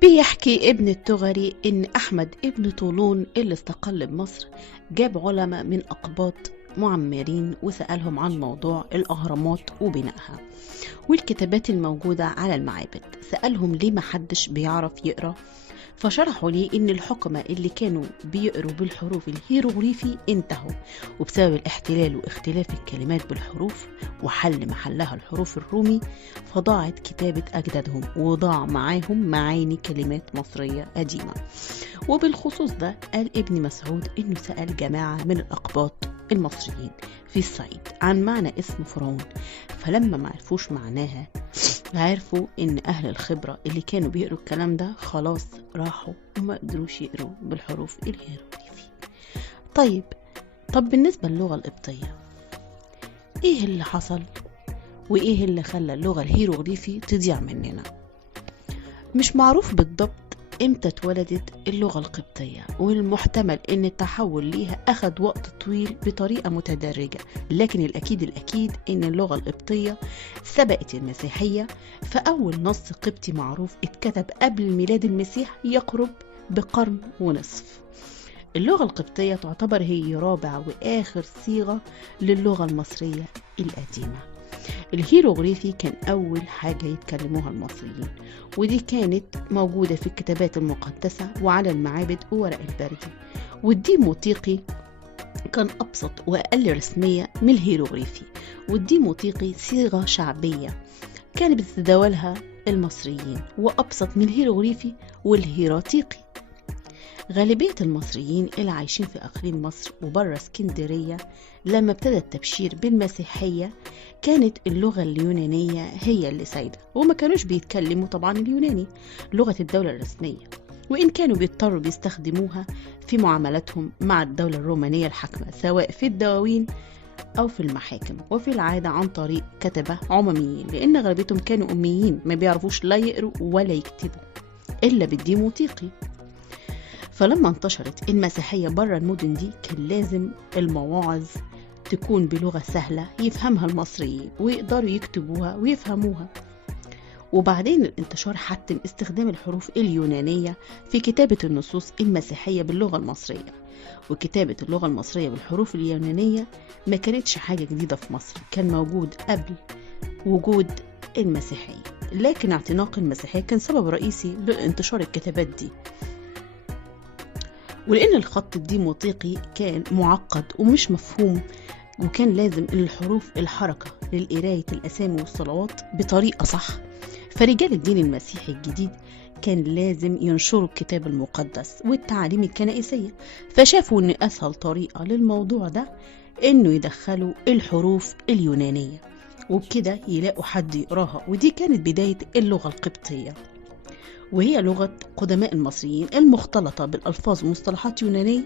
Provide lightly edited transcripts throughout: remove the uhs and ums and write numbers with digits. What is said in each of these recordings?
بيحكي ابن التغري إن أحمد ابن طولون اللي استقل بمصر جاب علماء من أقباط معمرين وسألهم عن موضوع الأهرامات وبنائها والكتابات الموجودة على المعابد. سألهم ليه محدش بيعرف يقرأ، فشرحوا لي إن الحكماء اللي كانوا بيقروا بالحروف الهيروغليفي انتهوا، وبسبب الاحتلال واختلاف الكلمات بالحروف وحل محلها الحروف الرومي فضاعت كتابة أجدادهم وضاع معاهم معاني كلمات مصرية قديمة. وبالخصوص ده قال ابن مسعود إنه سأل جماعة من الأقباط المصريين في الصعيد عن معنى اسم فرعون، فلما معرفوش معناها عرفوا ان اهل الخبرة اللي كانوا بيقروا الكلام ده خلاص راحوا وما قدروش يقروا بالحروف الهيروغليفي. طب بالنسبة للغة القبطية ايه اللي حصل وايه اللي خلى اللغة الهيروغليفي تضيع مننا؟ مش معروف بالضبط امتى اتولدت اللغة القبطية، والمحتمل ان التحول ليها اخد وقت طويل بطريقة متدرجة، لكن الاكيد ان اللغة القبطية سبقت المسيحية، فاول نص قبطي معروف اتكتب قبل ميلاد المسيح يقرب بقرن ونصف. اللغة القبطية تعتبر هي رابع واخر صيغة للغة المصرية القديمة. الهيروغليفي كان أول حاجة يتكلموها المصريين، ودي كانت موجودة في الكتابات المقدسة وعلى المعابد وورق البردي. والديموطيقي كان أبسط وأقل رسمية من الهيروغليفي، والديموطيقي صيغة شعبية كان بتتداولها المصريين وأبسط من الهيروغليفي والهيراتيقي. غالبية المصريين اللي عايشين في أقليم مصر وبره اسكندرية لما ابتدى التبشير بالمسيحية كانت اللغة اليونانية هي اللي سايدة، وما كانوش بيتكلموا طبعا اليوناني لغة الدولة الرسمية، وإن كانوا بيضطروا بيستخدموها في معاملاتهم مع الدولة الرومانية الحاكمة سواء في الدواوين أو في المحاكم، وفي العادة عن طريق كتبة عموميين، لأن غالبيتهم كانوا أميين ما بيعرفوش لا يقروا ولا يكتبوا إلا بالديموطيقي. فلما انتشرت المسيحية بره المدن دي كان لازم المواعظ تكون بلغة سهلة يفهمها المصريين ويقدروا يكتبوها ويفهموها. وبعدين الانتشار حتم استخدام الحروف اليونانية في كتابة النصوص المسيحية باللغة المصرية، وكتابة اللغة المصرية بالحروف اليونانية ما كانتش حاجة جديدة في مصر، كان موجود قبل وجود المسيحية، لكن اعتناق المسيحية كان سبب رئيسي لانتشار الكتابات دي. ولأن الخط الديموطيقي كان معقد ومش مفهوم، وكان لازم الحروف الحركة للقراية الأسامي والصلوات بطريقة صح، فرجال الدين المسيحي الجديد كان لازم ينشروا الكتاب المقدس والتعاليم الكنائسية، فشافوا أن أسهل طريقة للموضوع ده أنه يدخلوا الحروف اليونانية وبكده يلاقوا حد يقراها. ودي كانت بداية اللغة القبطية، وهي لغة قدماء المصريين المختلطة بالألفاظ ومصطلحات يونانية،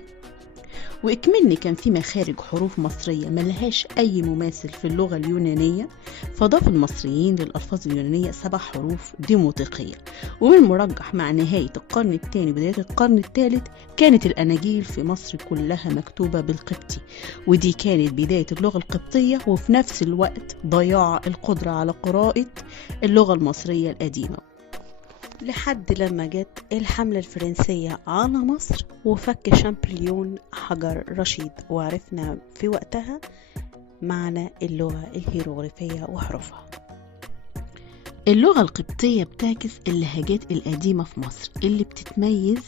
وإكمن كان في مخارج حروف مصرية ملهاش أي مماثل في اللغة اليونانية، فضاف المصريين للألفاظ اليونانية 7 حروف ديموطيقية. ومن المرجح مع نهاية القرن الثاني بداية القرن الثالث كانت الأناجيل في مصر كلها مكتوبة بالقبطي، ودي كانت بداية اللغة القبطية، وفي نفس الوقت ضياع القدرة على قراءة اللغة المصرية القديمة، لحد لما جت الحملة الفرنسية على مصر وفك شامبليون حجر رشيد، وعرفنا في وقتها معنى اللغة الهيروغليفية وحروفها. اللغة القبطية بتعكس اللهجات القديمة في مصر اللي بتتميز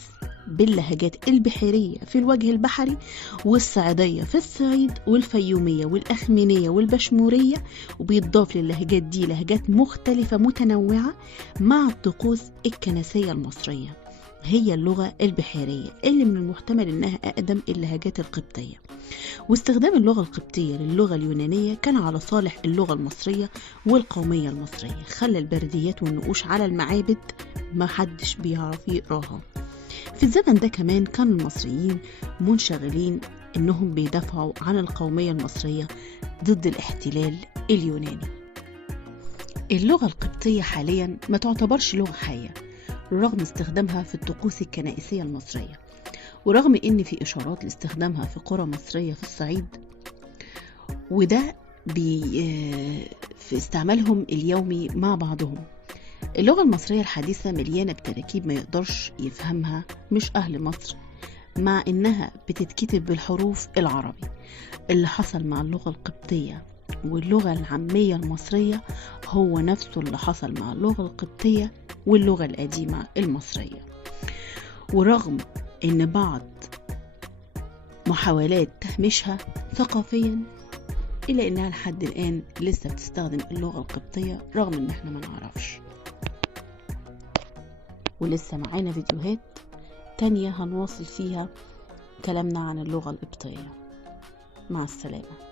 باللهجات البحرية في الوجه البحري، والصعيدية في الصعيد، والفيومية والأخمينية والبشمورية، وبيتضاف للهجات دي لهجات مختلفة متنوعة مع الطقوس الكنسية المصرية. هي اللغة البحرية اللي من المحتمل إنها أقدم اللهجات القبطية، واستخدام اللغة القبطية للغة اليونانية كان على صالح اللغة المصرية والقومية المصرية، خلى البرديات والنقوش على المعابد ما حدش بيعرف يقراها. في الزمن ده كمان كان المصريين منشغلين إنهم بيدافعوا عن القومية المصرية ضد الاحتلال اليوناني. اللغة القبطية حاليا ما تعتبرش لغة حية رغم استخدامها في الطقوس الكنائسية المصرية، ورغم إن في إشارات لاستخدامها في قرى مصرية في الصعيد، وده في استعمالهم اليومي مع بعضهم. اللغة المصرية الحديثة مليانة بتراكيب ما يقدرش يفهمها مش أهل مصر، مع إنها بتتكتب بالحروف العربي. اللي حصل مع اللغة القبطية واللغة العامية المصرية هو نفسه اللي حصل مع اللغة القبطية واللغة القديمة المصرية. ورغم إن بعض محاولات تهميشها ثقافيا، إلا إنها لحد الآن لسه بتستخدم اللغة القبطية رغم إن احنا ما نعرفش. ولسه معانا فيديوهات تانية هنواصل فيها كلامنا عن اللغة القبطية. مع السلامة.